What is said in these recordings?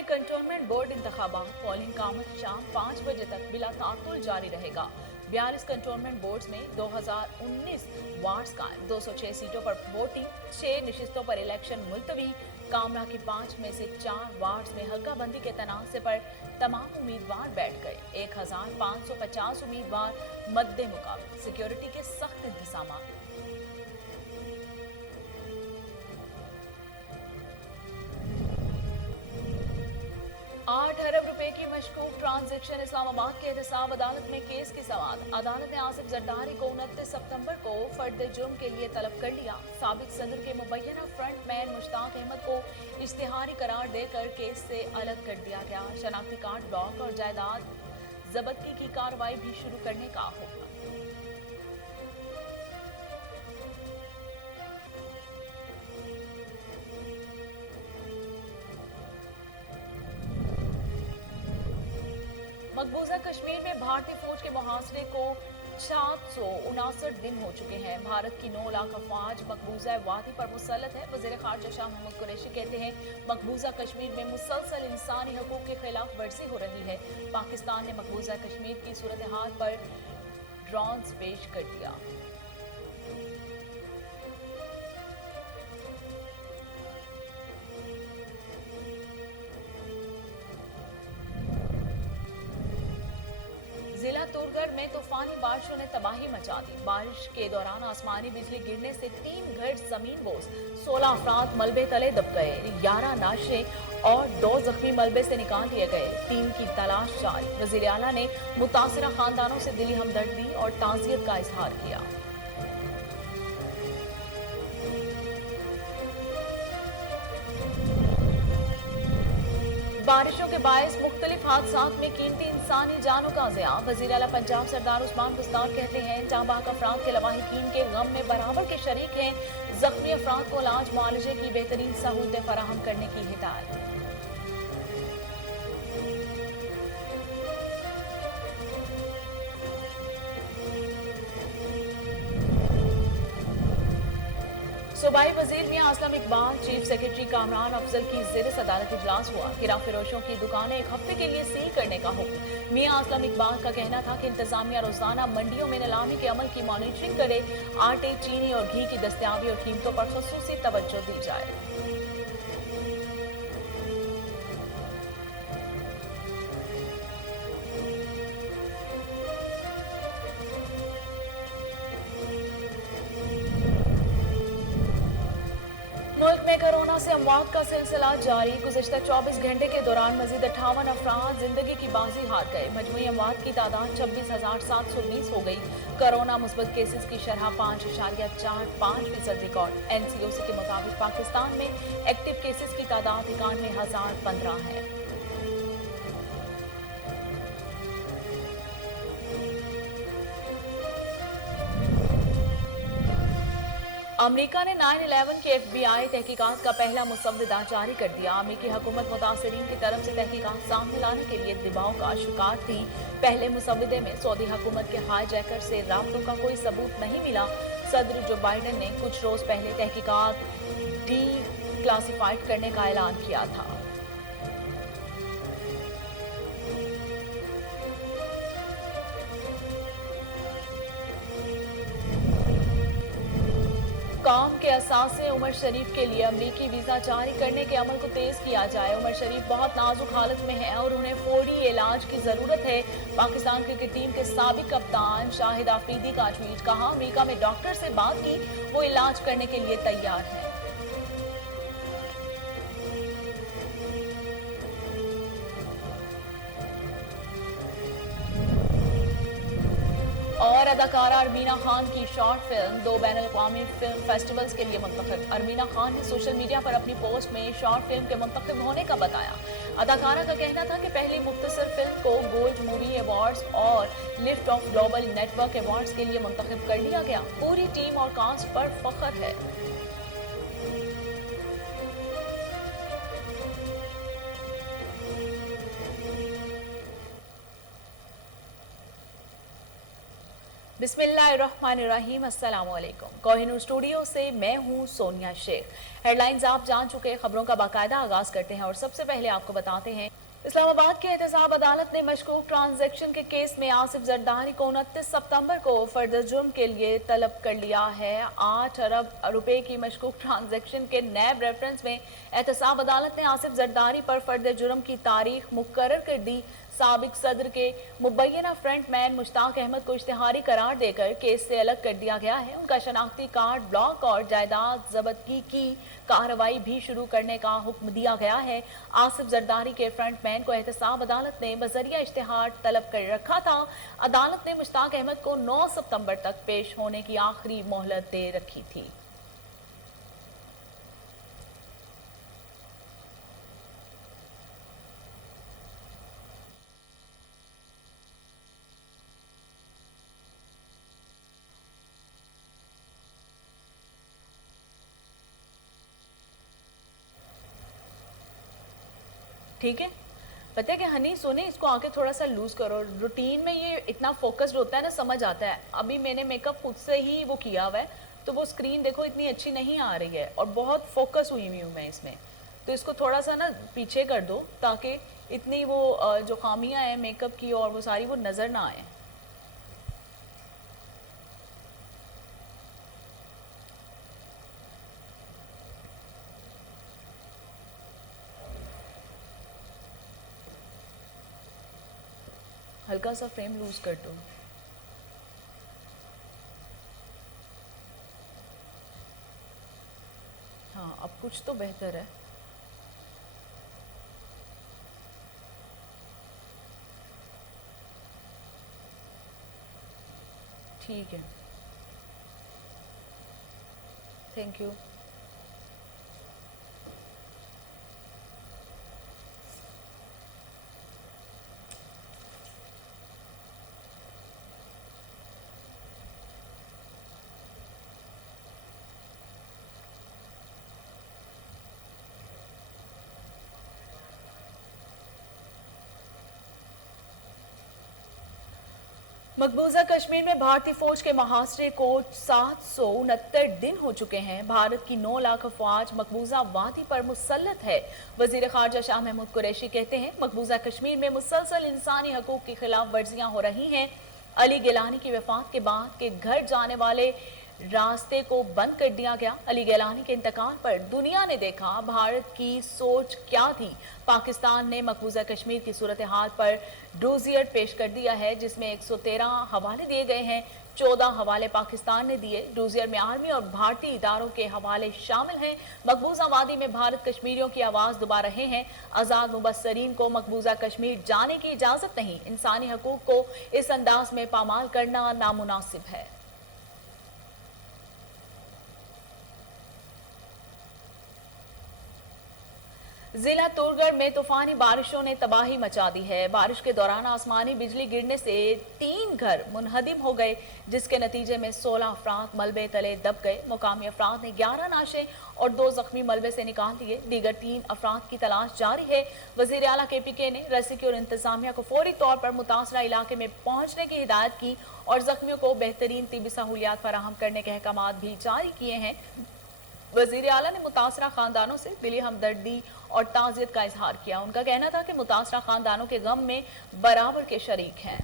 में cantonment board इंतखाबात polling का अमल शाम 5 बजे तक बिला तातुल जारी रहेगा। 42 कंटोनमेंट बोर्ड्स में 2019 वार्ड्स का 206 सीटों पर वोटिंग, 6 नशिस्तों पर इलेक्शन मुलतवी। कामरा की 5 में से 4 वार्ड्स में हल्का बंदी के तनाज़े पर तमाम उम्मीदवार बैठ गए। 1550 उम्मीदवार मद्दे मुकाबले, सिक्योरिटी के सख्त इंतजाम। 8 अरब रुपए की मशकूक ट्रांजैक्शन, इस्लामाबाद के एहतसाब अदालत में केस की समाअत। अदालत ने आसिफ जरदारी को 29 सितंबर को फर्द जुर्म के लिए तलब कर लिया। साबिक सदर के मुबैना फ्रंटमैन मुश्ताक अहमद को इश्तिहारी करार देकर केस से अलग कर दिया गया। शनाख्ती कार्ड ब्लॉक और जायदाद जब्ती की कार्रवाई भी शुरू करने का हुक्म। मकबूजा कश्मीर में भारतीय फौज के मुहासरे को 759 दिन हो चुके हैं। भारत की 9 लाख अफवाज मकबूजा वादी पर मुसल्लत है। वज़ीर ख़ारजा शाह महमूद कुरैशी कहते हैं मकबूजा कश्मीर में मुसलसल इंसानी हकूक़ की खिलाफ वर्जी हो रही है। पाकिस्तान ने मकबूजा कश्मीर की सूरत हाल पर ड्रोन्स पेश कर दिया। जिला तोरगढ़ में तूफानी बारिशों ने तबाही मचा दी। बारिश के दौरान आसमानी बिजली गिरने से 3 घर जमीन बोस, 16 अफराद मलबे तले दब गए। 11 नाशे और 2 जख्मी मलबे से निकाल दिए गए। 3 की तलाश जारी। वजीर आला ने मुतासरा खानदानों से दिली हमदर्दी और ताज़ियत का इजहार किया। बारिशों के बायस मुख्तलिफ हादसात में कीमती इंसानी जानों का ज़िया। वज़ीर आला पंजाब सरदार उस्मान बुज़दार कहते हैं जांबाग अफराद के लवाहिकीन के गम में बराबर के शरीक हैं। जख्मी अफराद को इलाज मुआलजे की बेहतरीन सहूलतें फराहम करने की हिदायत। सूबाई वजीर मियां असलम इकबाल, चीफ सेक्रेटरी कामरान अफजल की ज़ेर सदारत इजलास हुआ। गिरा फिरोशों की दुकानें 1 हफ्ते के लिए सील करने का हुक्म। मियां असलम इकबाल का कहना था कि इंतजामिया रोजाना मंडियों में नीलामी के अमल की मॉनिटरिंग करे। आटे, चीनी और घी की दस्तियाबी और कीमतों पर खुसूसी तवज्जो दी जाए। मुल्क में कोरोना से अमवात का सिलसिला जारी। गुज़िश्ता 24 घंटे के दौरान मजीद 58 अफराद जिंदगी की बाजी हार गए। मजमूई अमवात की तादाद 26,720 हो गई। कोरोना मुस्बत केसेस की शरह 5.45% रिकॉर्ड। NCOC के मुताबिक पाकिस्तान में एक्टिव केसेस की तादाद 91,015 है। अमरीका ने 9/11 के FBI तहकीकात का पहला मुसव्वदा जारी कर दिया। अमरीकी हुकूमत मुतासरीन की तरफ से तहकीकात सामने लाने के लिए दबाव का शिकार थी। पहले मुसव्वदे में सऊदी हुकूमत के हाईजैकर से राब्तों का कोई सबूत नहीं मिला। सदर जो बाइडेन ने कुछ रोज पहले तहकीकात डी क्लासिफाइड करने का ऐलान किया था। काम के असासे उमर शरीफ के लिए अमरीकी वीजा जारी करने के अमल को तेज किया जाए। उमर शरीफ बहुत नाजुक हालत में है और उन्हें फौरी इलाज की जरूरत है। पाकिस्तान क्रिकेट टीम के साबिक कप्तान शाहिद आफरीदी का ट्वीट, कहा अमरीका में डॉक्टर से बात की, वो इलाज करने के लिए तैयार है। और अदाकारा अरमीना खान की शॉर्ट फिल्म 2 बैनुल-अक़वामी फिल्म फेस्टिवल्स के लिए मुंतखब। अरमीना खान ने सोशल मीडिया पर अपनी पोस्ट में शॉर्ट फिल्म के मुंतखब होने का बताया। अदाकारा का कहना था कि पहली मुख्तसर फिल्म को गोल्ड मूवी अवार्ड्स और lift off global network awards के लिए मुंतखब कर लिया गया। पूरी टीम और कास्ट पर फख्र है। बिस्मिल्लाहिर्रहमानिर्रहीम, अस्सलाम वालेकुम। कोहिनूर स्टूडियो से मैं हूं सोनिया शेख। हेडलाइंस आप जान चुके, खबरों का बाकायदा आगाज करते हैं और सबसे पहले आपको बताते हैं इस्लामाबाद की एहतसाब अदालत ने मशकूक ट्रांजैक्शन के केस में आसिफ जरदारी को 29 सितंबर को फर्द जुर्म के लिए तलब कर लिया है। 8 अरब रुपए की मशकूक ट्रांजैक्शन के नैब रेफरेंस में एहतसाब अदालत ने आसिफ जरदारी पर फर्द जुर्म की तारीख मुकर्रर कर दी। साबिक सदर के मुबैना फ्रंटमैन मुश्ताक अहमद को इश्तिहारी करार देकर केस से अलग कर दिया गया है। उनका शनाख्ती कार्ड ब्लॉक और जायदाद जब्ती की कार्रवाई भी शुरू करने का हुक्म दिया गया है। आसिफ जरदारी के फ्रंटमैन को एहतसाब अदालत ने बजरिया इश्तिहार तलब कर रखा था। अदालत ने मुश्ताक अहमद को 9 सितंबर तक पेश होने की आखिरी मोहलत दे रखी थी। ठीक है, पता है कि हनी सोने इसको आके थोड़ा सा लूज करो। रूटीन में ये इतना फोकस्ड होता है ना, समझ आता है। अभी मैंने मेकअप खुद से ही वो किया हुआ है, तो वो स्क्रीन देखो इतनी अच्छी नहीं आ रही है और बहुत फोकस हुई हूँ मैं इसमें। तो इसको थोड़ा सा ना पीछे कर दो ताकि इतनी वो जो खामियां हैं मेकअप की और वो सारी वो नज़र ना आए। हल्का सा फ्रेम लूज कर दो। हाँ, अब कुछ तो बेहतर है। ठीक है, थैंक यू। मकबूजा कश्मीर में भारतीय फौज के मुहासरे को 769 दिन हो चुके हैं। भारत की 9 लाख अफवाज मकबूजा वादी पर मुसल्लत है। वजीर खारजा शाह महमूद कुरैशी कहते हैं मकबूजा कश्मीर में मुसलसल इंसानी हकूक की खिलाफ वर्जियां हो रही हैं। अली गिलानी की वफात के बाद के घर जाने वाले रास्ते को बंद कर दिया गया। अली गिलानी के इंतकाल पर दुनिया ने देखा भारत की सोच क्या थी। पाकिस्तान ने मकबूजा कश्मीर की सूरत हाल पर डोजियर पेश कर दिया है, जिसमें 113 हवाले दिए गए हैं। 14 हवाले पाकिस्तान ने दिए। डोजियर में आर्मी और भारतीय इदारों के हवाले शामिल हैं। मकबूजा वादी में भारत कश्मीरियों की आवाज दबा रहे हैं। आजाद मुबस्सरीन को मकबूजा कश्मीर जाने की इजाजत नहीं। इंसानी हकूक को इस अंदाज में पामाल करना नामुनासिब है। जिला तोरगढ़ में तूफानी बारिशों ने तबाही मचा दी है। बारिश के दौरान आसमानी बिजली गिरने से 3 घर मुनहदिम हो गए, जिसके नतीजे में 16 अफराद मलबे तले दब गए। मुकामी अफराद ने 11 नाशे और 2 जख्मी मलबे से निकाल दिए। दीगर 3 अफराद की तलाश जारी है। वजीर आला KPK ने रेस्क्यू और इंतजामिया को फौरी तौर पर मुतासरा इलाके में पहुंचने की हिदायत की और जख्मियों को बेहतरीन तिबी सहूलियात फराहम करने के अहकाम भी जारी किए हैं। वजीर आला ने मुतासरा खानदानों से दिली हमदर्दी और ताज़ियत का इजहार किया। उनका कहना था कि मुतासरा खानदानों के गम में बराबर के शरीक हैं।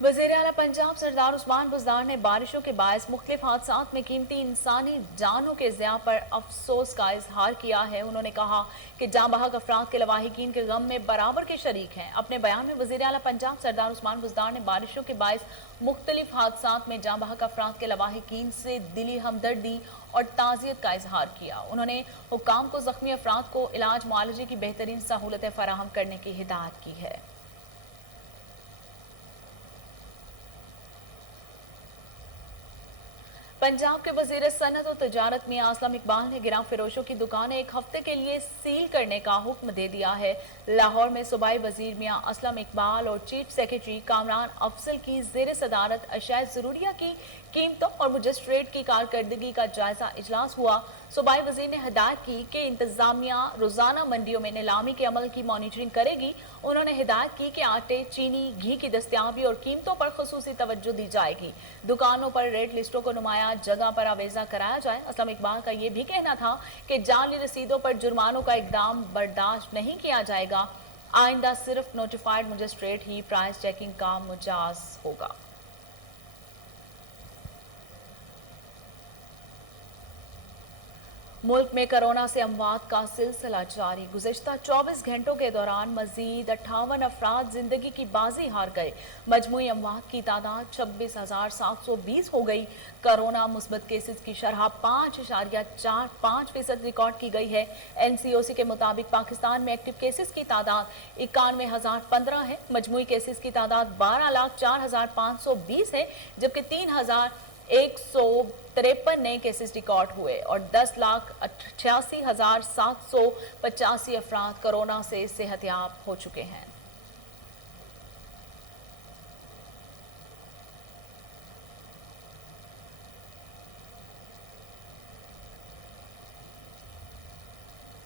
वज़ीर आला पंजाब सरदार उस्मान बुज़दार ने बारिशों के बायस मुख्तलिफ हादसात में कीमती इंसानी जानों के ज़िया पर अफसोस का इजहार किया है। उन्होंने कहा कि जाँ बहक अफराद के लवाहिकीन के गम में बराबर के शरीक हैं। अपने बयान में वज़ीर आला पंजाब सरदार उस्मान बुज़दार ने बारिशों के बायस मुख्तलिफ हादसात में जाँ बहक अफराद के लवाहिकीन से दिली हमदर्दी और ताज़ियत का इजहार किया। उन्होंने हुक्काम को जख्मी अफराद को इलाज मुआलजे की बेहतरीन सहूलतें फराहम करने की हिदायत की है। पंजाब के वजीर सनत और तजारत मियां असलम इकबाल ने गिरां फिरोशों की दुकानें 1 हफ्ते के लिए सील करने का हुक्म दे दिया है। लाहौर में सूबाई वजीर मियां असलम इकबाल और चीफ सेक्रेटरी कामरान अफजल की जेर सदारत अशाए जरूरिया की कीमतों और मजिस्ट्रेट की कारकर्दगी का जायजा इजलास हुआ। सूबाई वजीर ने हिदायत की कि इंतजामिया रोजाना मंडियों में नीलामी के अमल की मॉनिटरिंग करेगी। उन्होंने हिदायत की कि आटे, चीनी, घी की दस्तियाबी और कीमतों पर खुसूसी तवज्जो दी जाएगी। दुकानों पर रेट लिस्टों को नुमाया जगह पर आवेजा कराया जाए। असलम इकबाल का यह भी कहना था कि जाली रसीदों पर जुर्मानों का इकदाम बर्दाश्त नहीं किया जाएगा। आइंदा सिर्फ नोटिफाइड मजिस्ट्रेट ही प्राइस चेकिंग का मुजाज होगा। मुल्क में कोरोना से अमवात का सिलसिला जारी। गुज़िश्ता 24 घंटों के दौरान मजीद 58 अफराद जिंदगी की बाजी हार गए। मजमूई अमवात की तादाद 26,720 हो गई। कोरोना मुस्बत केसेस की शरह 5.45% रिकॉर्ड की गई है। NCOC के मुताबिक पाकिस्तान में एक्टिव केसेस की तादाद 91,015 है। मजमूई केसेस की तादाद 12,04,520 है, जबकि 3,153 नए केसेस रिकॉर्ड हुए और 10,88,785 अफराद कोरोना से सेहतयाब हो चुके हैं।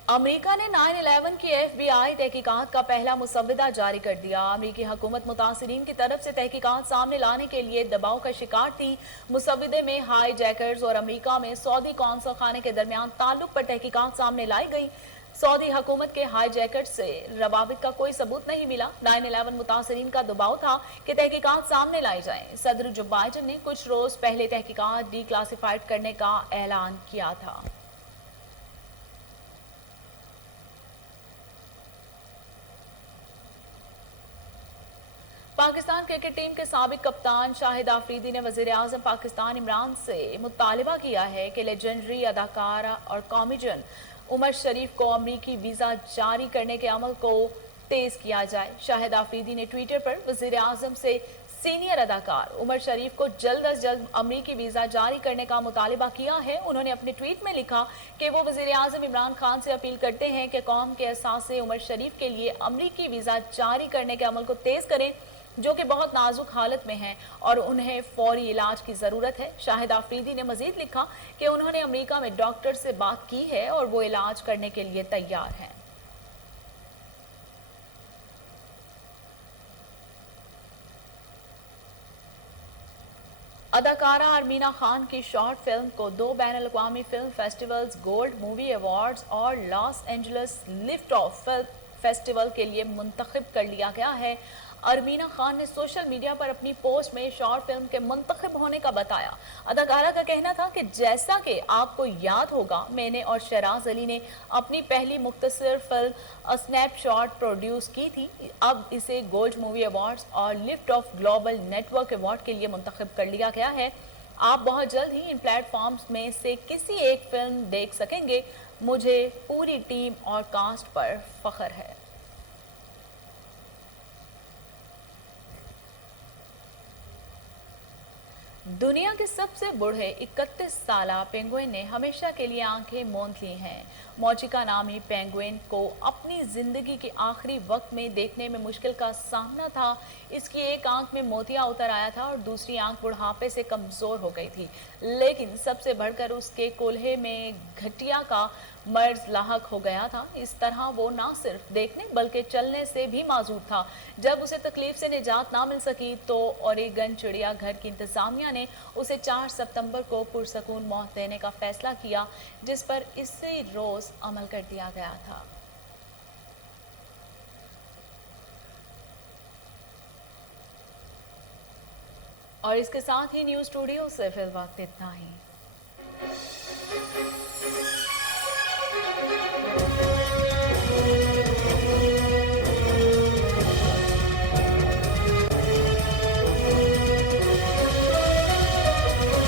अमेरिका ने 9/11 की FBI तहकीकात का पहला मुसव्वदा जारी कर दिया। अमेरिकी हुकूमत मुतासिरीन की तरफ से तहकीकात सामने लाने के लिए दबाव का शिकार थी। मुसव्वदे में हाई जैकर्स और अमेरिका में सऊदी कौंसल खाने के दरमियान ताल्लुक पर तहकीकात सामने लाई गई। सऊदी हुकूमत के हाई जैकर्स से रवाबित का कोई सबूत नहीं मिला। 9/11 मुतासिरीन का दबाव था कि तहकीकात सामने लाई जाए। सदर जो बाइडेन ने कुछ रोज पहले तहकीकात डिक्लासिफाइड करने का ऐलान किया था। पाकिस्तान क्रिकेट टीम के साबिक कप्तान शाहिद आफरीदी ने वजीर आजम पाकिस्तान इमरान से मुतालबा किया है कि लेजेंडरी अदाकारा और कॉमेडियन उमर शरीफ को अमरीकी वीजा जारी करने के अमल को तेज किया जाए। शाहिद आफरीदी ने ट्विटर पर वजीर आजम से सीनियर अदाकार उमर शरीफ को जल्द अज जल्द अमरीकी वीजा जारी करने का मुतालबा किया है। उन्होंने अपने ट्वीट में लिखा कि वो वजीर आजम इमरान खान से अपील करते हैं कि कौम के असासे उमर शरीफ के लिए अमरीकी वीजा जारी करने के अमल को तेज करें, जो कि बहुत नाजुक हालत में हैं और उन्हें फौरी इलाज की जरूरत है। शाहिद आफरीदी ने मजीद लिखा कि उन्होंने अमेरिका में डॉक्टर से बात की है और वो इलाज करने के लिए तैयार हैं। अदाकारा अरमीना खान की शॉर्ट फिल्म को 2 बैनुल-अक़वामी film festivals, gold movie awards और Los Angeles lift off film festival के लिए मुंतखब कर लिया गया है। अरमीना खान ने सोशल मीडिया पर अपनी पोस्ट में शॉर्ट फिल्म के मुंतखब होने का बताया। अदाकारा का कहना था कि जैसा कि आपको याद होगा, मैंने और शहराज अली ने अपनी पहली मुख्तसर फिल्म स्नैपशॉट प्रोड्यूस की थी। अब इसे गोल्ड मूवी अवार्ड्स और lift off global network award के लिए मुंतखब कर लिया गया है। आप बहुत जल्द ही इन प्लेटफॉर्म्स में से किसी एक फिल्म देख सकेंगे। मुझे पूरी टीम और कास्ट पर फख्र है। दुनिया के सबसे बूढ़े 31 साला पेंगुइन ने हमेशा के लिए आंखें मूंद ली हैं। मौचिका नामी पेंगुइन को अपनी जिंदगी के आखिरी वक्त में देखने में मुश्किल का सामना था। इसकी एक आंख में मोतिया उतर आया था और दूसरी आंख बुढ़ापे से कमजोर हो गई थी, लेकिन सबसे बढ़कर उसके कोल्हे में घटिया का मर्ज लाहक हो गया था। इस तरह वो ना सिर्फ देखने बल्कि चलने से भी माजूर था। जब उसे तकलीफ से निजात ना मिल सकी तो ओरेगन चिड़ियाघर की इंतजामिया ने उसे 4 सितंबर को पुरसकून मौत देने का फैसला किया, जिस पर इसी रोज अमल कर दिया गया था। और इसके साथ ही न्यूज स्टूडियो से फिलहाल इतना ही।